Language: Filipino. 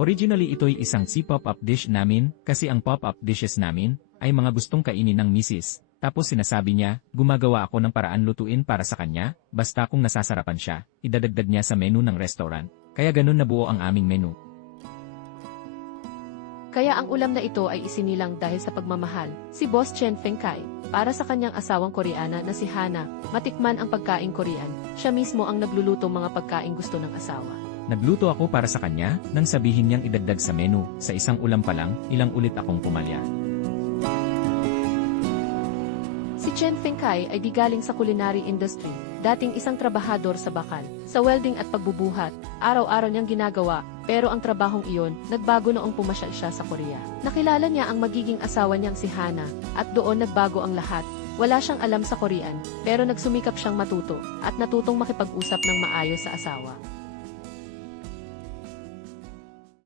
Originally ito'y isang pop-up dish namin, kasi ang pop-up dishes namin, ay mga gustong kainin ng misis. Tapos sinasabi niya, gumagawa ako ng paraan lutuin para sa kanya, basta kung nasasarapan siya, idadagdag niya sa menu ng restaurant. Kaya ganun nabuo ang aming menu. Kaya ang ulam na ito ay isinilang dahil sa pagmamahal, si Boss Chen Fengkai, para sa kanyang asawang Koreana na si Hana, matikman ang pagkaing Korean, siya mismo ang nagluluto mga pagkaing gusto ng asawa. Nagluto ako para sa kanya, nang sabihin niyang idagdag sa menu, sa isang ulam pa lang, ilang ulit akong pumalya. Si Chen Fengkai ay di galing sa culinary industry, dating isang trabahador sa bakal, sa welding at pagbubuhat, araw-araw niyang ginagawa, pero ang trabahong iyon, nagbago noong pumasyal siya sa Korea. Nakilala niya ang magiging asawa niyang si Hana, at doon nagbago ang lahat. Wala siyang alam sa Korean, pero nagsumikap siyang matuto, at natutong makipag-usap ng maayos sa asawa.